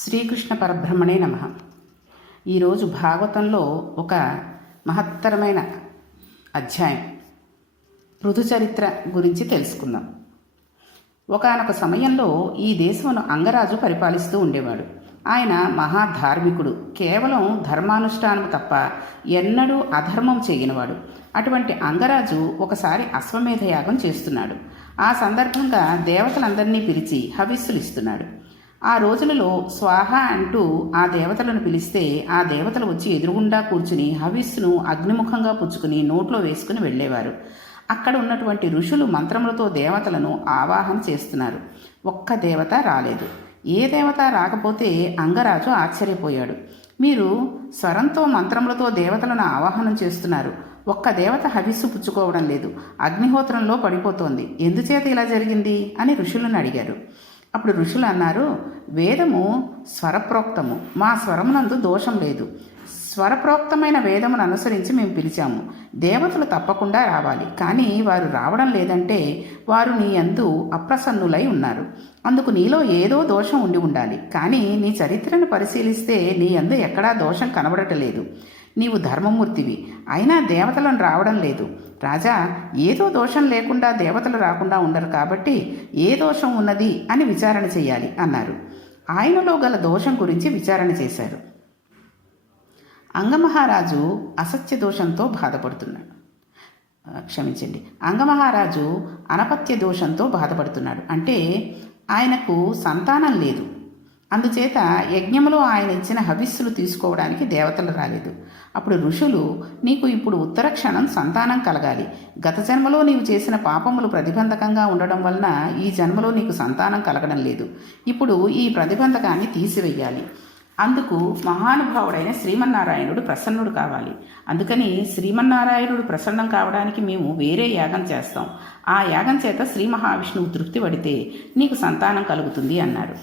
శ్రీకృష్ణ పరబ్రహ్మణే నమః. ఈరోజు భాగవతంలో ఒక మహత్తరమైన అధ్యాయం పృథు చరిత్ర గురించి తెలుసుకుందాం. ఒకానొక సమయంలో ఈ దేశమును అంగరాజు పరిపాలిస్తూ ఉండేవాడు. ఆయన మహాధార్మికుడు, కేవలం ధర్మానుష్ఠానం తప్ప ఎన్నడూ అధర్మం చేయనివాడు. అటువంటి అంగరాజు ఒకసారి అశ్వమేధ యాగం చేస్తున్నాడు. ఆ సందర్భంగా దేవతలందరినీ పిలిచి హవిస్సులు ఇస్తున్నాడు. ఆ రోజులలో స్వాహ అంటూ ఆ దేవతలను పిలిస్తే ఆ దేవతలు వచ్చి ఎదురుగుండా కూర్చుని హవిస్సును అగ్నిముఖంగా పుచ్చుకుని నోట్లో వేసుకుని వెళ్ళేవారు. అక్కడ ఉన్నటువంటి ఋషులు మంత్రములతో దేవతలను ఆవాహన చేస్తున్నారు. ఒక్క దేవత రాలేదు. ఏ దేవత రాకపోతే అంగరాజు ఆశ్చర్యపోయాడు. మీరు స్వరంతో మంత్రములతో దేవతలను ఆవాహనం చేస్తున్నారు, ఒక్క దేవత హవిస్సు పుచ్చుకోవడం లేదు, అగ్నిహోత్రంలో పడిపోతోంది, ఎందుచేత ఇలా జరిగింది అని ఋషులను అడిగారు. అప్పుడు ఋషులు అన్నారు, వేదము స్వరప్రోక్తము, మా స్వరమునందు దోషం లేదు. స్వరప్రోక్తమైన వేదమును అనుసరించి మేము పిలిచాము. దేవతలు తప్పకుండా రావాలి, కానీ వారు రావడం లేదంటే వారు నీ యందు అప్రసన్నులై ఉన్నారు. అందుకు నీలో ఏదో దోషం ఉండాలి, కానీ నీ చరిత్రను పరిశీలిస్తే నీ యందు ఎక్కడా దోషం కనబడటలేదు. నీవు ధర్మమూర్తివి, అయినా దేవతలను రావడం లేదు. రాజా, ఏదో దోషం లేకుండా దేవతలు రాకుండా ఉండరు, కాబట్టి ఏ దోషం ఉన్నది అని విచారణ చేయాలి అన్నారు. ఆయనలో గల దోషం గురించి విచారణ చేశారు. అంగమహారాజు అసత్య దోషంతో బాధపడుతున్నాడు. అంగమహారాజు అనపత్య దోషంతో బాధపడుతున్నాడు. అంటే ఆయనకు సంతానం లేదు. అందుచేత యజ్ఞంలో ఆయన ఇచ్చిన హవిస్సులు తీసుకోవడానికి దేవతలు రాలేదు. అప్పుడు ఋషులు, నీకు ఇప్పుడు ఉత్తర క్షణం సంతానం కలగాలి. గత జన్మలో నీవు చేసిన పాపములు ప్రతిబంధకంగా ఉండడం వలన ఈ జన్మలో నీకు సంతానం కలగడం లేదు. ఇప్పుడు ఈ ప్రతిబంధకాన్ని తీసివేయాలి. అందుకు మహానుభావుడైన శ్రీమన్నారాయణుడు ప్రసన్నుడు కావాలి. అందుకని శ్రీమన్నారాయణుడు ప్రసన్నం కావడానికి మేము వేరే యాగం చేస్తాం. ఆ యాగం చేత శ్రీ మహావిష్ణువు తృప్తి పడితే నీకు సంతానం కలుగుతుంది అన్నారు.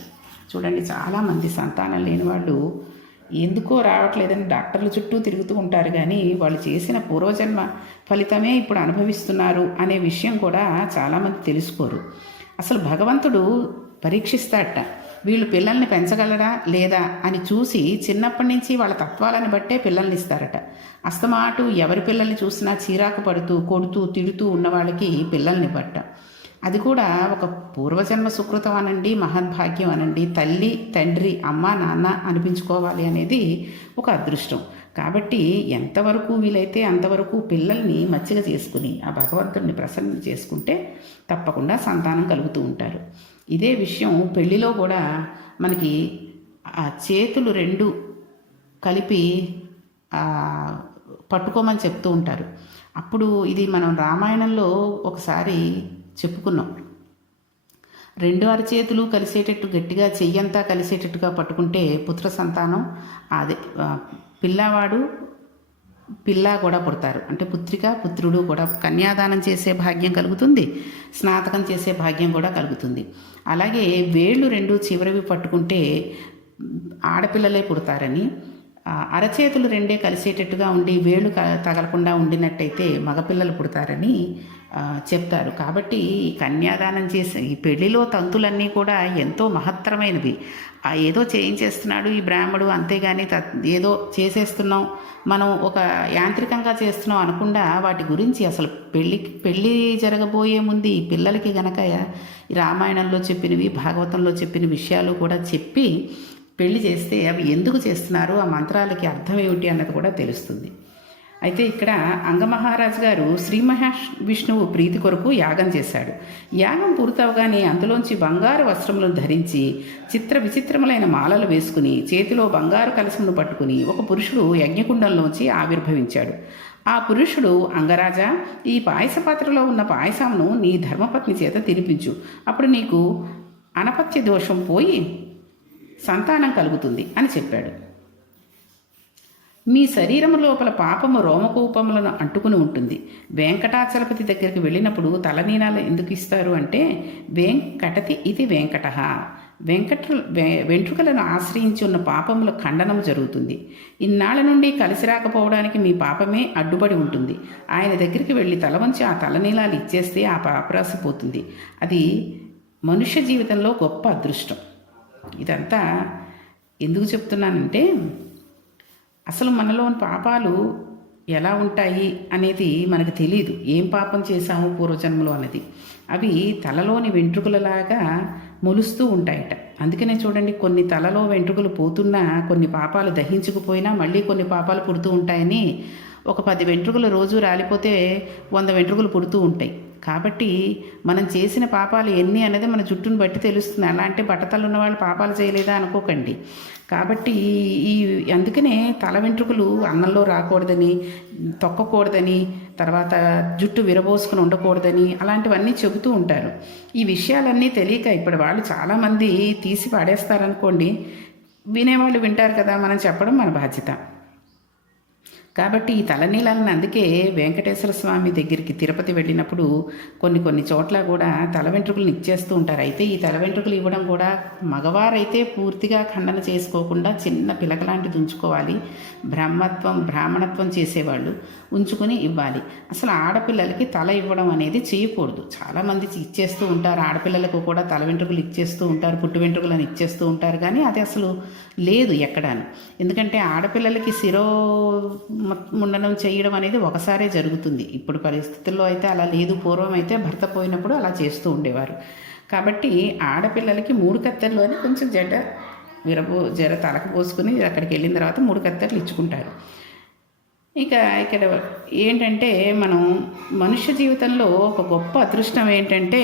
చూడండి, చాలామంది సంతానం లేని వాళ్ళు ఎందుకో రావట్లేదని డాక్టర్ల చుట్టూ తిరుగుతూ ఉంటారు, కానీ వాళ్ళు చేసిన పూర్వజన్మ ఫలితమే ఇప్పుడు అనుభవిస్తున్నారు అనే విషయం కూడా చాలామంది తెలుసుకోరు. అసలు భగవంతుడు పరీక్షిస్తాడట, వీళ్ళు పిల్లల్ని పెంచగలరా లేదా అని చూసి చిన్నప్పటి నుంచి వాళ్ళ తత్వాలను బట్టే పిల్లల్ని ఇస్తారట. అస్తమాటు ఎవరి పిల్లల్ని చూసినా చీరాకు పడుతూ కొడుతూ తిడుతూ ఉన్న వాళ్ళకి పిల్లల్ని ఇవ్వట. అది కూడా ఒక పూర్వజన్మ సుకృతం అనండి, మహద్భాగ్యం అనండి. తల్లి తండ్రి అమ్మ నాన్న అనిపించుకోవాలి అనేది ఒక అదృష్టం. కాబట్టి ఎంతవరకు వీలైతే అంతవరకు పిల్లల్ని మచ్చిక చేసుకుని ఆ భగవంతుడిని ప్రసన్నం చేసుకుంటే తప్పకుండా సంతానం కలుగుతూ ఉంటారు. ఇదే విషయం పెళ్లిలో కూడా మనకి ఆ చేతులు రెండు కలిపి పట్టుకోమని చెప్తూ ఉంటారు. అప్పుడు ఇది మనం రామాయణంలో ఒకసారి చెప్పుకున్నాం. రెండు అరచేతులు కలిసేటట్టు గట్టిగా చెయ్యంతా కలిసేటట్టుగా పట్టుకుంటే పుత్ర సంతానం, అదే పిల్లవాడు పిల్ల కూడా పుడతారు. అంటే పుత్రిక పుత్రుడు కూడా కన్యాదానం చేసే భాగ్యం కలుగుతుంది, స్నాతకం చేసే భాగ్యం కూడా కలుగుతుంది. అలాగే వేళ్ళు రెండు చివరివి పట్టుకుంటే ఆడపిల్లలే పుడతారని, అరచేతులు రెండే కలిసేటట్టుగా ఉండి వేళ్ళు తగలకుండా ఉండినట్టయితే మగపిల్లలు పుడతారని చెప్తారు. కాబట్టి కన్యాదానం చేసే ఈ పెళ్లిలో తంతులన్నీ కూడా ఎంతో మహత్తరమైనవి. ఏదో చేయించేస్తున్నాడు ఈ బ్రాహ్మడు, అంతేగాని ఏదో చేసేస్తున్నాం మనం ఒక యాంత్రికంగా చేస్తున్నాం అనకుండా వాటి గురించి అసలు పెళ్ళి జరగబోయే ముందు ఈ పిల్లలకి గనక రామాయణంలో చెప్పినవి భాగవతంలో చెప్పిన విషయాలు కూడా చెప్పి పెళ్లి చేస్తే అవి ఎందుకు చేస్తున్నారు, ఆ మంత్రాలకి అర్థం ఏమిటి అన్నది కూడా తెలుస్తుంది. అయితే ఇక్కడ అంగమహారాజు గారు శ్రీ మహావిష్ణువు ప్రీతి కొరకు యాగం చేశాడు. యాగం పూర్తవగానే అందులోంచి బంగారు వస్త్రములను ధరించి చిత్ర విచిత్రములైన మాలలు వేసుకుని చేతిలో బంగారు కలశమును పట్టుకుని ఒక పురుషుడు యజ్ఞకుండంలోంచి ఆవిర్భవించాడు. ఆ పురుషుడు, అంగరాజా, ఈ పాయస పాత్రలో ఉన్న పాయసమును నీ ధర్మపత్ని చేత తినిపించు, అప్పుడు నీకు అనపత్య దోషం పోయి సంతానం కలుగుతుంది అని చెప్పాడు. మీ శరీరము లోపల పాపము రోమకూపములను అంటుకుని ఉంటుంది. వెంకటాచలపతి దగ్గరికి వెళ్ళినప్పుడు తలనీలాలు ఎందుకు ఇస్తారు అంటే, వెంకటతి ఇది వెంకట, వెంట్రుకలను ఆశ్రయించి ఉన్న పాపముల ఖండనము జరుగుతుంది. ఇన్నాళ్ళ నుండి కలిసి రాకపోవడానికి మీ పాపమే అడ్డుపడి ఉంటుంది. ఆయన దగ్గరికి వెళ్ళి తల వంచి ఆ తలనీలాలు ఇచ్చేస్తే ఆ పాపరాశి పోతుంది. అది మనుష్య జీవితంలో గొప్ప అదృష్టం. ఇదంతా ఎందుకు చెప్తున్నానంటే అసలు మనలోని పాపాలు ఎలా ఉంటాయి అనేది మనకు తెలియదు. ఏం పాపం చేశాము పూర్వజన్మలో అన్నది. అవి తలలోని వెంట్రుకలలాగా మొలుస్తూ ఉంటాయట. అందుకనే చూడండి, కొన్ని తలలో వెంట్రుకలు పోతున్నా కొన్ని పాపాలు దహించుకుపోయినా మళ్ళీ కొన్ని పాపాలు పుడుతూ ఉంటాయని. ఒక 10 వెంట్రుకలు రోజు రాలిపోతే 100 వెంట్రుకలు పుడుతూ ఉంటాయి. కాబట్టి మనం చేసిన పాపాలు ఎన్ని అనేది మన జుట్టును బట్టి తెలుస్తుంది. అలా అంటే బట్టతలు ఉన్న వాళ్ళు పాపాలు చేయలేదా అనుకోకండి. కాబట్టి అందుకనే తల వెంట్రుకలు అన్నంలో రాకూడదని, తొక్కకూడదని, తర్వాత జుట్టు విరబోసుకుని ఉండకూడదని అలాంటివన్నీ చెబుతూ ఉంటారు. ఈ విషయాలన్నీ తెలియక ఇప్పుడు వాళ్ళు చాలామంది తీసి పాడేస్తారనుకోండి. వినేవాళ్ళు వింటారు కదా, మనం చెప్పడం మన బాధ్యత. కాబట్టి ఈ తలనీలాలను అందుకే వెంకటేశ్వర స్వామి దగ్గరికి తిరుపతి వెళ్ళినప్పుడు కొన్ని చోట్ల కూడా తల వెంట్రుకలు ఇచ్చేస్తూ ఉంటారు. అయితే ఈ తల వెంట్రుకలు ఇవ్వడం కూడా మగవారైతే పూర్తిగా ఖండన చేసుకోకుండా చిన్న పిలకలాంటిది ఉంచుకోవాలి. బ్రాహ్మణత్వం చేసేవాళ్ళు ఉంచుకొని ఇవ్వాలి. అసలు ఆడపిల్లలకి తల ఇవ్వడం అనేది చేయకూడదు. చాలామంది ఇచ్చేస్తూ ఉంటారు. ఆడపిల్లలకు కూడా తల వెంట్రుకలు ఇచ్చేస్తూ ఉంటారు, పుట్టు వెంట్రుకలను ఇచ్చేస్తూ ఉంటారు. కానీ అది అసలు లేదు ఎక్కడాను. ఎందుకంటే ఆడపిల్లలకి ముండనం చేయడం అనేది ఒకసారే జరుగుతుంది. ఇప్పుడు పరిస్థితుల్లో అయితే అలా లేదు. పూర్వం అయితే భర్త పోయినప్పుడు అలా చేస్తూ ఉండేవారు. కాబట్టి ఆడపిల్లలకి 3 కత్తెరలు అని కొంచెం జర తలకు పోసుకుని అక్కడికి వెళ్ళిన తర్వాత 3 కత్తెరలు ఇచ్చుకుంటారు. ఇక్కడ ఏంటంటే మనం మనుష్య జీవితంలో ఒక గొప్ప అదృష్టం ఏంటంటే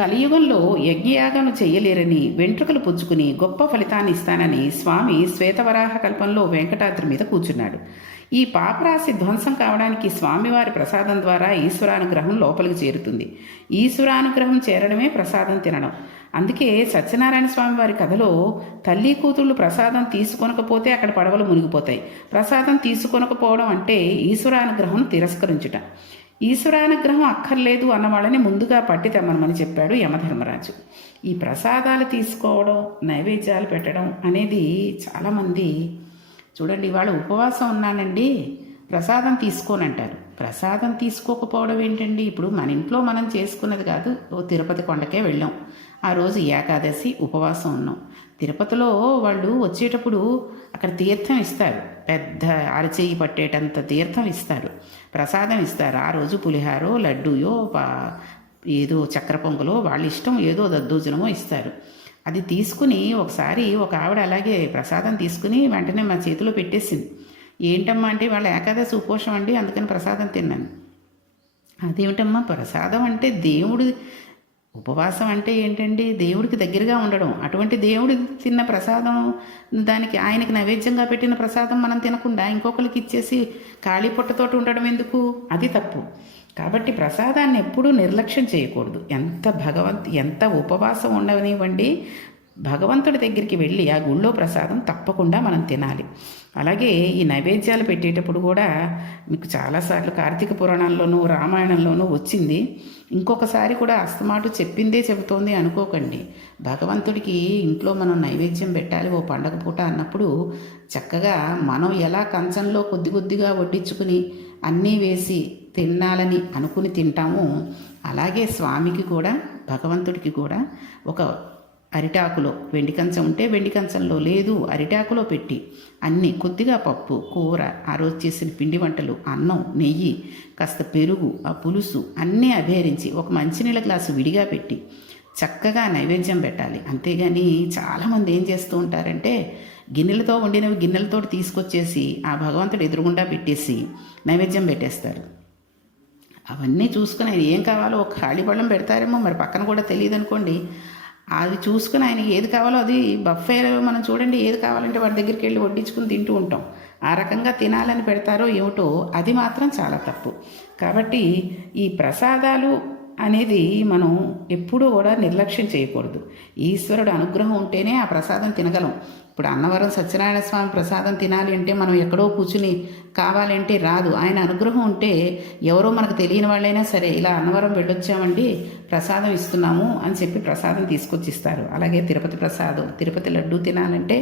కలియుగంలో యజ్ఞయాగాలు చెయ్యలేరని వెంట్రుకలు పుచ్చుకుని గొప్ప ఫలితాన్ని ఇస్తానని స్వామి శ్వేతవరాహ కల్పంలో వెంకటాద్రి మీద కూర్చున్నాడు. ఈ పాపరాశి ధ్వంసం కావడానికి స్వామివారి ప్రసాదం ద్వారా ఈశ్వరానుగ్రహం లోపలికి చేరుతుంది. ఈశ్వరానుగ్రహం చేరడమే ప్రసాదం తినడం. అందుకే సత్యనారాయణ స్వామి వారి కథలో తల్లి కూతుళ్ళు ప్రసాదం తీసుకొనకపోతే అక్కడ పడవలు మునిగిపోతాయి. ప్రసాదం తీసుకొనకపోవడం అంటే ఈశ్వరానుగ్రహం తిరస్కరించుట. ఈశ్వరానుగ్రహం అక్కర్లేదు అన్న వాళ్ళని ముందుగా పట్టి తెమ్మనమని చెప్పాడు యమధర్మరాజు. ఈ ప్రసాదాలు తీసుకోవడం, నైవేద్యాలు పెట్టడం అనేది చాలామంది చూడండి, ఇవాళ ఉపవాసం ఉన్నానండి ప్రసాదం తీసుకోనంటారు. ప్రసాదం తీసుకోకపోవడం ఏంటండి? ఇప్పుడు మన ఇంట్లో మనం చేసుకున్నది కాదు. తిరుపతి కొండకే వెళ్ళాం, ఆ రోజు ఏకాదశి ఉపవాసం ఉన్నాం. తిరుపతిలో వాళ్ళు వచ్చేటప్పుడు అక్కడ తీర్థం ఇస్తారు, పెద్ద అరచేయి పట్టేటంత తీర్థం ఇస్తారు, ప్రసాదం ఇస్తారు. ఆ రోజు పులిహారో లడ్డూయో ఏదో చక్కెర పొంగలో వాళ్ళ ఇష్టం, ఏదో దద్దోజనమో ఇస్తారు. అది తీసుకుని ఒకసారి ఒక ఆవిడ అలాగే ప్రసాదం తీసుకుని వెంటనే మా చేతిలో పెట్టేసింది. ఏంటమ్మా అంటే, వాళ్ళ ఏకాదశి ఉపవాసం అండి, అందుకని ప్రసాదం తిన్నాను. అదేమిటమ్మా, ప్రసాదం అంటే దేవుడి ఉపవాసం అంటే ఏంటండి? దేవుడికి దగ్గరగా ఉండడం. అటువంటి దేవుడి తిన్న ప్రసాదం, దానికి ఆయనకి నైవేద్యంగా పెట్టిన ప్రసాదం మనం తినకుండా ఇంకొకరికి ఇచ్చేసి ఖాళీ పొట్టతోటి ఉండడం ఎందుకు? అది తప్పు. కాబట్టి ప్రసాదాన్ని ఎప్పుడూ నిర్లక్ష్యం చేయకూడదు. ఎంత ఉపవాసం ఉండనివ్వండి, భగవంతుడి దగ్గరికి వెళ్ళి ఆ గుళ్ళో ప్రసాదం తప్పకుండా మనం తినాలి. అలాగే ఈ నైవేద్యాలు పెట్టేటప్పుడు కూడా మీకు చాలాసార్లు కార్తీక పురాణంలోనూ రామాయణంలోనూ వచ్చింది. ఇంకొకసారి కూడా అస్తమాటు చెప్పిందే చెబుతోంది అనుకోకండి. భగవంతుడికి ఇంట్లో మనం నైవేద్యం పెట్టాలి ఓ పండగ పూట అన్నప్పుడు చక్కగా మనం ఎలా కంచంలో కొద్దిగా వడ్డించుకుని అన్నీ వేసి తినాలని అనుకుని తింటామో, అలాగే స్వామికి కూడా భగవంతుడికి కూడా ఒక అరిటాకులో, వెండి కంచం ఉంటే వెండి కంచంలో, లేదు అరిటాకులో పెట్టి అన్నీ కొద్దిగా పప్పు, కూర, ఆ రోజు చేసిన పిండి వంటలు, అన్నం, నెయ్యి, కాస్త పెరుగు, ఆ పులుసు అన్నీ అభేరించి ఒక మంచినీళ్ళ గ్లాసు విడిగా పెట్టి చక్కగా నైవేద్యం పెట్టాలి. అంతేగాని చాలామంది ఏం చేస్తూ ఉంటారంటే గిన్నెలతో వండినవి గిన్నెలతో తీసుకొచ్చేసి ఆ భగవంతుడు ఎదురుగుండా పెట్టేసి నైవేద్యం పెట్టేస్తారు. అవన్నీ చూసుకుని ఆయన ఏం కావాలో ఒక ఖాళీ పళ్ళం పెడతారేమో, మరి పక్కన కూడా తెలియదు అనుకోండి. అది చూసుకుని ఆయనకి ఏది కావాలో అది బఫేలో మనం చూడండి, ఏది కావాలంటే వాడి దగ్గరికి వెళ్ళి వడ్డించుకుని తింటూ ఉంటాం. ఆ రకంగా తినాలని పెడతారో ఏమిటో, అది మాత్రం చాలా తప్పు. కాబట్టి ఈ ప్రసాదాలు అనేది మనం ఎప్పుడూ కూడా నిర్లక్ష్యం చేయకూడదు. ఈశ్వరుడు అనుగ్రహం ఉంటేనే ఆ ప్రసాదం తినగలం. ఇప్పుడు అన్నవరం సత్యనారాయణ స్వామి ప్రసాదం తినాలి అంటే మనం ఎక్కడో కూర్చుని కావాలంటే రాదు. ఆయన అనుగ్రహం ఉంటే ఎవరో మనకు తెలియని వాళ్ళైనా సరే ఇలా అన్నవరం వెళ్ళొచ్చామండి ప్రసాదం ఇస్తున్నాము అని చెప్పి ప్రసాదం తీసుకొచ్చి ఇస్తారు. అలాగే తిరుపతి ప్రసాదం, తిరుపతి లడ్డూ తినాలంటే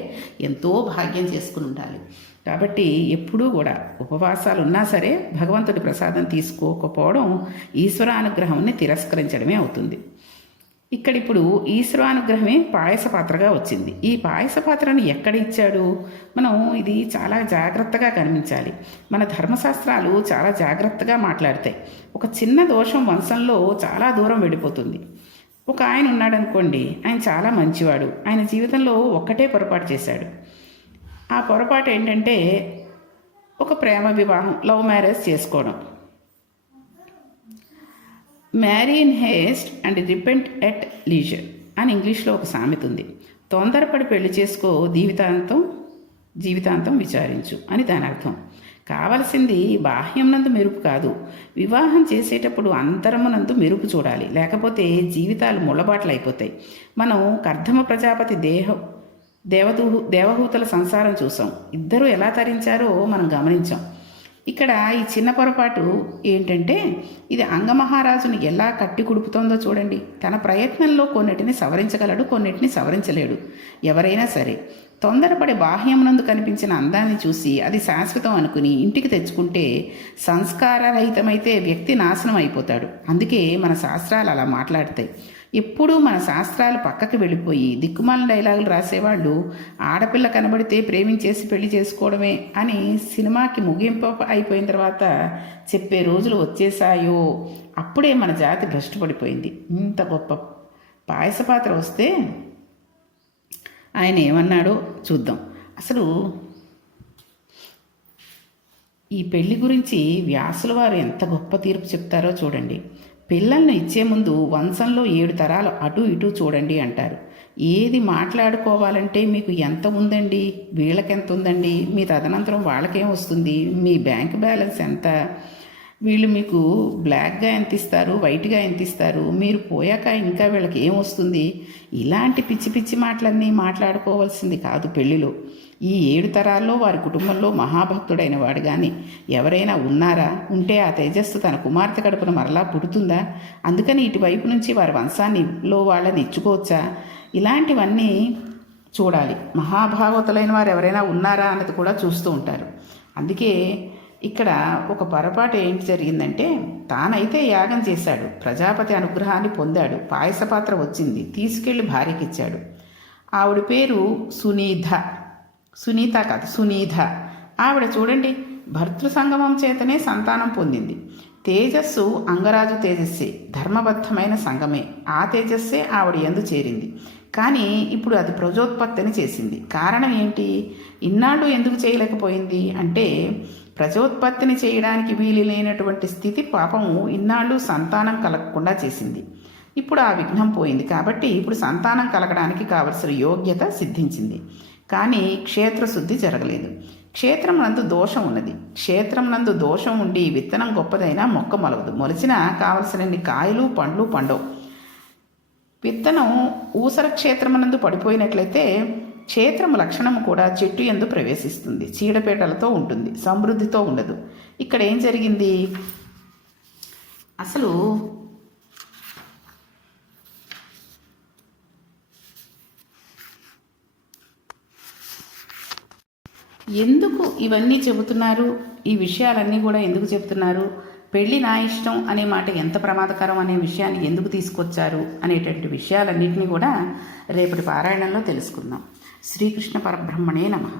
ఎంతో భాగ్యం చేసుకుని ఉండాలి. కాబట్టి ఎప్పుడూ కూడా ఉపవాసాలు ఉన్నా సరే భగవంతుడి ప్రసాదం తీసుకోకపోవడం ఈశ్వరానుగ్రహాన్ని తిరస్కరించడమే అవుతుంది. ఇప్పుడు ఈశ్వరానుగ్రహమే పాయస పాత్రగా వచ్చింది. ఈ పాయస పాత్రను ఎక్కడ ఇచ్చాడు? మనం ఇది చాలా జాగ్రత్తగా గమనించాలి. మన ధర్మశాస్త్రాలు చాలా జాగ్రత్తగా మాట్లాడతాయి. ఒక చిన్న దోషం వంశంలో చాలా దూరం వెళ్ళిపోతుంది. ఒక ఆయన ఉన్నాడనుకోండి, ఆయన చాలా మంచివాడు. ఆయన జీవితంలో ఒక్కటే పొరపాటు చేశాడు. ఆ పొరపాటు ఏంటంటే ఒక ప్రేమ వివాహం, లవ్ మ్యారేజ్ చేసుకోవడం. Marry in Heist and repent at leisure అని ఇంగ్లీష్లో ఒక సామెత ఉంది. తొందరపడి పెళ్లి చేసుకో, జీవితాంతం విచారించు అని దాని అర్థం. కావలసింది బాహ్యమునందు మెరుపు కాదు, వివాహం చేసేటప్పుడు అంతరమునందు మెరుపు చూడాలి. లేకపోతే జీవితాలు ముళ్ళబాట్లు అయిపోతాయి. మనం కర్దమ ప్రజాపతి దేవహూతుల సంసారం చూసాం. ఇద్దరూ ఎలా తరించారో మనం గమనించాం. ఇక్కడ ఈ చిన్న పొరపాటు ఏంటంటే ఇది అంగమహారాజును ఎలా కట్టి కుడుపుతోందో చూడండి. తన ప్రయత్నంలో కొన్నిటిని సవరించగలడు, కొన్నిటిని సవరించలేడు. ఎవరైనా సరే తొందరపడి బాహ్యమునందు కనిపించిన అందాన్ని చూసి అది శాశ్వతం అనుకుని ఇంటికి తెచ్చుకుంటే సంస్కారరహితమైతే వ్యక్తి నాశనం అయిపోతాడు. అందుకే మన శాస్త్రాలు అలా మాట్లాడతాయి. ఎప్పుడూ మన శాస్త్రాలు పక్కకి వెళ్ళిపోయి దిక్కుమాలిన డైలాగులు రాసేవాళ్ళు ఆడపిల్ల కనబడితే ప్రేమించేసి పెళ్లి చేసుకోవడమే అని సినిమాకి ముగింపు అయిపోయిన తర్వాత చెప్పే రోజులు వచ్చేసాయో అప్పుడే మన జాతి భ్రష్టుపడిపోయింది. ఇంత గొప్ప పాయస పాత్ర వస్తే ఆయన ఏమన్నాడో చూద్దాం. అసలు ఈ పెళ్లి గురించి వ్యాసుల వారు ఎంత గొప్ప తీర్పు చెప్తారో చూడండి. పిల్లల్ని ఇచ్చే ముందు వంశంలో 7 తరాలు అటు ఇటు చూడండి అంటారు. ఏది మాట్లాడుకోవాలంటే మీకు ఎంత ఉందండి, వీళ్ళకెంత ఉందండి, మీ తదనంతరం వాళ్ళకేం వస్తుంది, మీ బ్యాంక్ బ్యాలెన్స్ ఎంత, వీళ్ళు మీకు బ్లాక్గా ఎంత ఇస్తారు, వైట్గా ఎంత ఇస్తారు, మీరు పోయాక ఇంకా వీళ్ళకి ఏం వస్తుంది, ఇలాంటి పిచ్చి పిచ్చి మాటలన్నీ మాట్లాడుకోవాల్సింది కాదు పెళ్లిలో. ఈ 7 తరాల్లో వారి కుటుంబంలో మహాభక్తుడైన వాడు కానీ ఎవరైనా ఉన్నారా? ఉంటే ఆ తేజస్సు తన కుమార్తె కడుపున మరలా పుడుతుందా? అందుకని ఇటువైపు నుంచి వారి వంశాన్నిలో వాళ్ళని ఇచ్చుకోవచ్చా? ఇలాంటివన్నీ చూడాలి. మహాభాగవతులైన వారు ఎవరైనా ఉన్నారా అన్నది కూడా చూస్తూ ఉంటారు. అందుకే ఇక్కడ ఒక పొరపాటు ఏంటి జరిగిందంటే, తానైతే యాగం చేశాడు, ప్రజాపతి అనుగ్రహాన్ని పొందాడు, పాయస పాత్ర వచ్చింది, తీసుకెళ్లి భార్యకిచ్చాడు. ఆవిడ పేరు సునీత కాదు, సునీధ. ఆవిడ చూడండి, భర్తృ సంగమం చేతనే సంతానం పొందింది. తేజస్సు అంగరాజు తేజస్సే, ధర్మబద్ధమైన సంగమే. ఆ తేజస్సే ఆవిడ యందు చేరింది. కానీ ఇప్పుడు అది ప్రజోత్పత్తిని చేసింది. కారణం ఏంటి? ఇన్నాళ్ళు ఎందుకు చేయలేకపోయింది అంటే, ప్రజోత్పత్తిని చేయడానికి వీలు లేనటువంటి స్థితి పాపము ఇన్నాళ్ళు సంతానం కలగకుండా చేసింది. ఇప్పుడు ఆ విఘ్నం పోయింది. కాబట్టి ఇప్పుడు సంతానం కలగడానికి కావలసిన యోగ్యత సిద్ధించింది. కానీ క్షేత్రశుద్ధి జరగలేదు. క్షేత్రం నందు దోషం ఉన్నది. క్షేత్రం నందు దోషం ఉండి విత్తనం గొప్పదైనా మొక్క మొలవదు. మొలిచినా కావలసినన్ని కాయలు పండ్లు పండవు. విత్తనం ఊసర క్షేత్రమునందు పడిపోయినట్లయితే క్షేత్రము లక్షణము కూడా చెట్టు యందు ప్రవేశిస్తుంది, చీడపేటలతో ఉంటుంది, సమృద్ధితో ఉండదు. ఇక్కడ ఏం జరిగింది? అసలు ఎందుకు ఇవన్నీ చెబుతున్నారు? ఈ విషయాలన్నీ కూడా ఎందుకు చెబుతున్నారు? పెళ్ళి నా ఇష్టం అనే మాట ఎంత ప్రమాదకరం అనే విషయాన్ని ఎందుకు తీసుకొచ్చారు అనేటువంటి విషయాలన్నింటినీ కూడా రేపటి పారాయణంలో తెలుసుకుందాం. శ్రీకృష్ణ పరబ్రహ్మణే నమః.